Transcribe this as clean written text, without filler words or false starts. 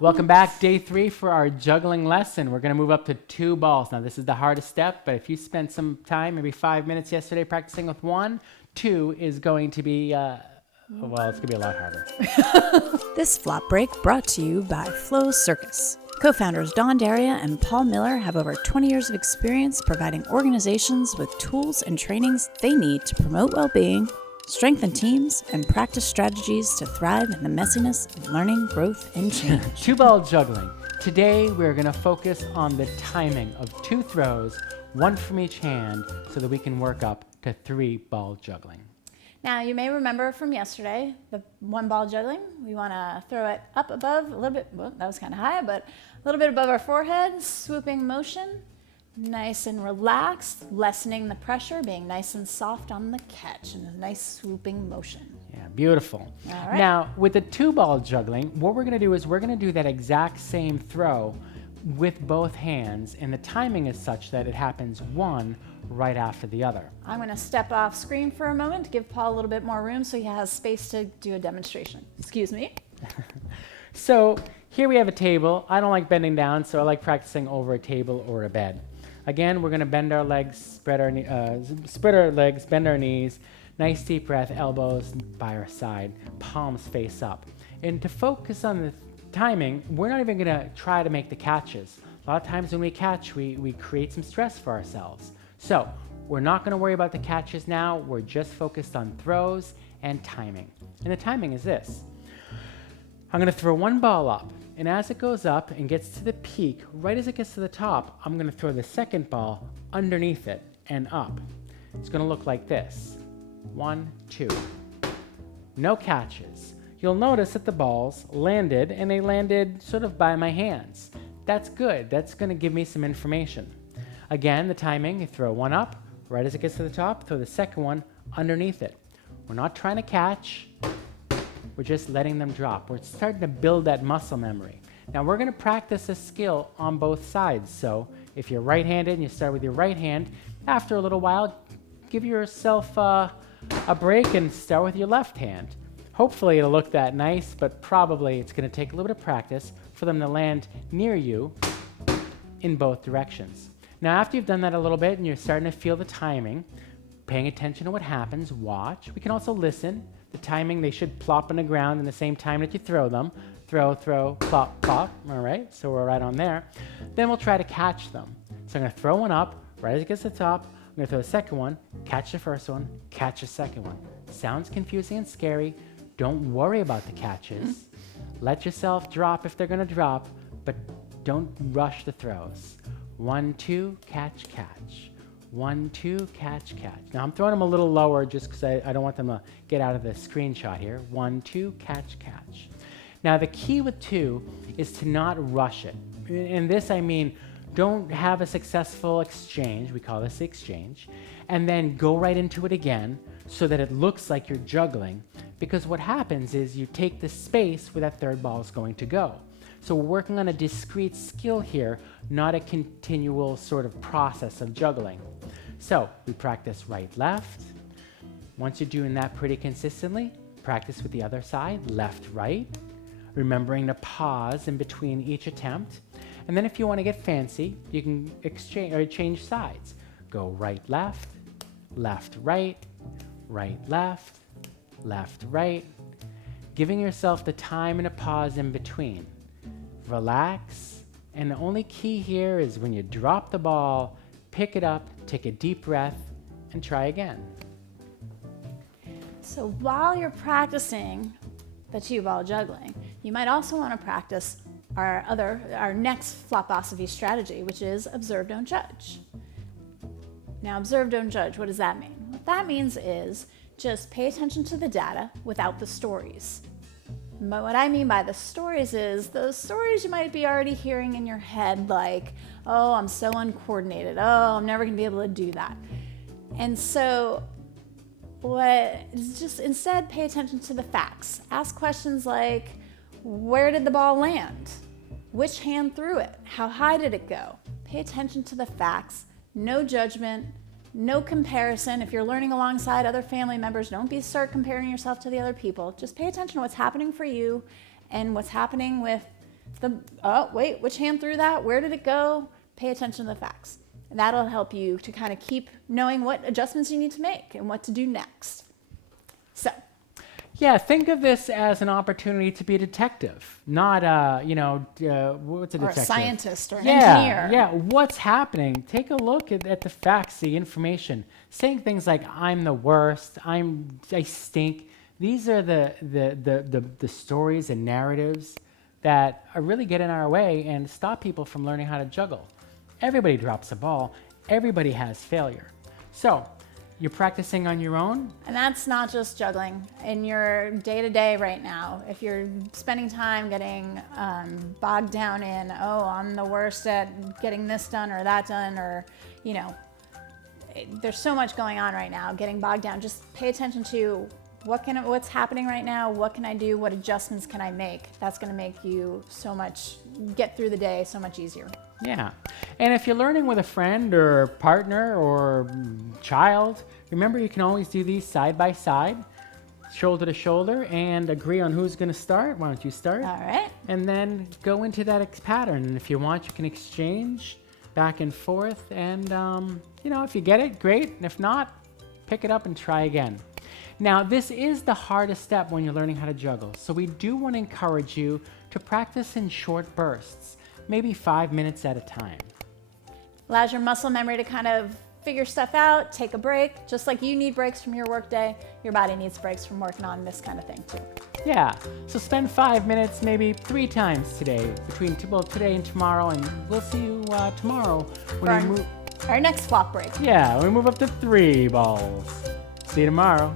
Welcome back, day 3 for our juggling lesson. We're going to move up to 2 balls. Now, this is the hardest step, but if you spent some time, maybe 5 minutes yesterday practicing with 1, 2 is going to be, it's going to be a lot harder. This flop break brought to you by Flow Circus. Co-founders Don Daria and Paul Miller have over 20 years of experience providing organizations with tools and trainings they need to promote well-being, strengthen teams, and practice strategies to thrive in the messiness of learning, growth, and change. 2-ball juggling. Today, we're going to focus on the timing of 2 throws, 1 from each hand, so that we can work up to 3-ball juggling. Now, you may remember from yesterday, the 1-ball juggling. We want to throw it up above, a little bit, well, that was kind of high, but a little bit above our forehead, swooping motion. Nice and relaxed, lessening the pressure, being nice and soft on the catch, and a nice swooping motion. Yeah, beautiful. All right. Now, with the 2-ball juggling, what we're going to do is we're going to do that exact same throw with both hands, and the timing is such that it happens one right after the other. I'm going to step off screen for a moment to give Paul a little bit more room so he has space to do a demonstration. Excuse me. So here we have a table. I don't like bending down, so I like practicing over a table or a bed. Again, we're going to bend our legs, spread our legs, bend our knees. Nice deep breath, elbows by our side, palms face up. And to focus on the timing, we're not even going to try to make the catches. A lot of times when we catch, we create some stress for ourselves. So we're not going to worry about the catches now. We're just focused on throws and timing. And the timing is this. I'm going to throw 1 ball up. And as it goes up and gets to the peak, right as it gets to the top, I'm going to throw the 2nd ball underneath it and up. It's going to look like this. 1, 2. No catches. You'll notice that the balls landed, and they landed sort of by my hands. That's good. That's going to give me some information. Again, the timing, you throw 1 up, right as it gets to the top, throw the 2nd one underneath it. We're not trying to catch. We're just letting them drop. We're starting to build that muscle memory. Now we're going to practice this skill on both sides. So if you're right-handed and you start with your right hand, after a little while, give yourself a break and start with your left hand. Hopefully it'll look that nice, but probably it's going to take a little bit of practice for them to land near you in both directions. Now after you've done that a little bit and you're starting to feel the timing, paying attention to what happens, watch. We can also listen. The timing, they should plop on the ground in the same time that you throw them. Throw, plop, plop. All right, so we're right on there. Then we'll try to catch them. So I'm going to throw 1 up, right as it gets to the top. I'm going to throw the 2nd one, catch the 1st one, catch the 2nd one. Sounds confusing and scary. Don't worry about the catches. Let yourself drop if they're going to drop, but don't rush the throws. 1, 2, catch, catch. 1, 2, catch, catch. Now I'm throwing them a little lower just because I don't want them to get out of the screenshot here. 1, 2, catch, catch. Now the key with 2 is to not rush it. In this I mean, don't have a successful exchange, we call this the exchange, and then go right into it again so that it looks like you're juggling, because what happens is you take the space where that 3rd ball is going to go. So we're working on a discrete skill here, not a continual sort of process of juggling. So we practice right, left. Once you're doing that pretty consistently, practice with the other side, left, right, remembering to pause in between each attempt. And then if you want to get fancy, you can exchange or change sides. Go right, left, right, left, right, giving yourself the time and a pause in between. Relax, and the only key here is when you drop the ball, pick it up, take a deep breath, and try again. So while you're practicing the 2-ball juggling, you might also want to practice our next floposophy strategy, which is observe, don't judge. Now, observe, don't judge, what does that mean? What that means is just pay attention to the data without the stories. But what I mean by the stories is those stories you might be already hearing in your head, like, oh, I'm so uncoordinated. Oh, I'm never going to be able to do that. And so just instead pay attention to the facts. Ask questions like, where did the ball land? Which hand threw it? How high did it go? Pay attention to the facts. No judgment. No comparison. If you're learning alongside other family members, don't start comparing yourself to the other people. Just pay attention to what's happening for you and what's happening with Oh, wait, which hand threw that? Where did it go? Pay attention to the facts. And that'll help you to kind of keep knowing what adjustments you need to make and what to do next. So, Yeah, think of this as an opportunity to be a detective, not what's a or a detective? scientist or an Yeah, engineer. yeah. What's happening? Take a look at the facts, the information. Saying things like "I'm the worst," "I stink." These are the stories and narratives that are really get in our way and stop people from learning how to juggle. Everybody drops a ball. Everybody has failure. So you're practicing on your own. And that's not just juggling. In your day-to-day right now, if you're spending time getting bogged down in, oh, I'm the worst at getting this done or that done, or, there's so much going on right now, getting bogged down, just pay attention to what's happening right now, what can I do, what adjustments can I make? That's gonna make you get through the day so much easier. Yeah. And if you're learning with a friend or partner or child, remember you can always do these side by side, shoulder to shoulder, and agree on who's going to start. Why don't you start? All right. And then go into that pattern. And if you want, you can exchange back and forth. And, if you get it, great. And if not, pick it up and try again. Now, this is the hardest step when you're learning how to juggle. So we do want to encourage you to practice in short bursts, maybe 5 minutes at a time. Allows your muscle memory to kind of figure stuff out, take a break. Just like you need breaks from your workday, your body needs breaks from working on this kind of thing too. Yeah, so spend 5 minutes, maybe 3 times today, today and tomorrow, and we'll see you tomorrow when we move. Our next flop break. Yeah, when we move up to 3 balls. See you tomorrow.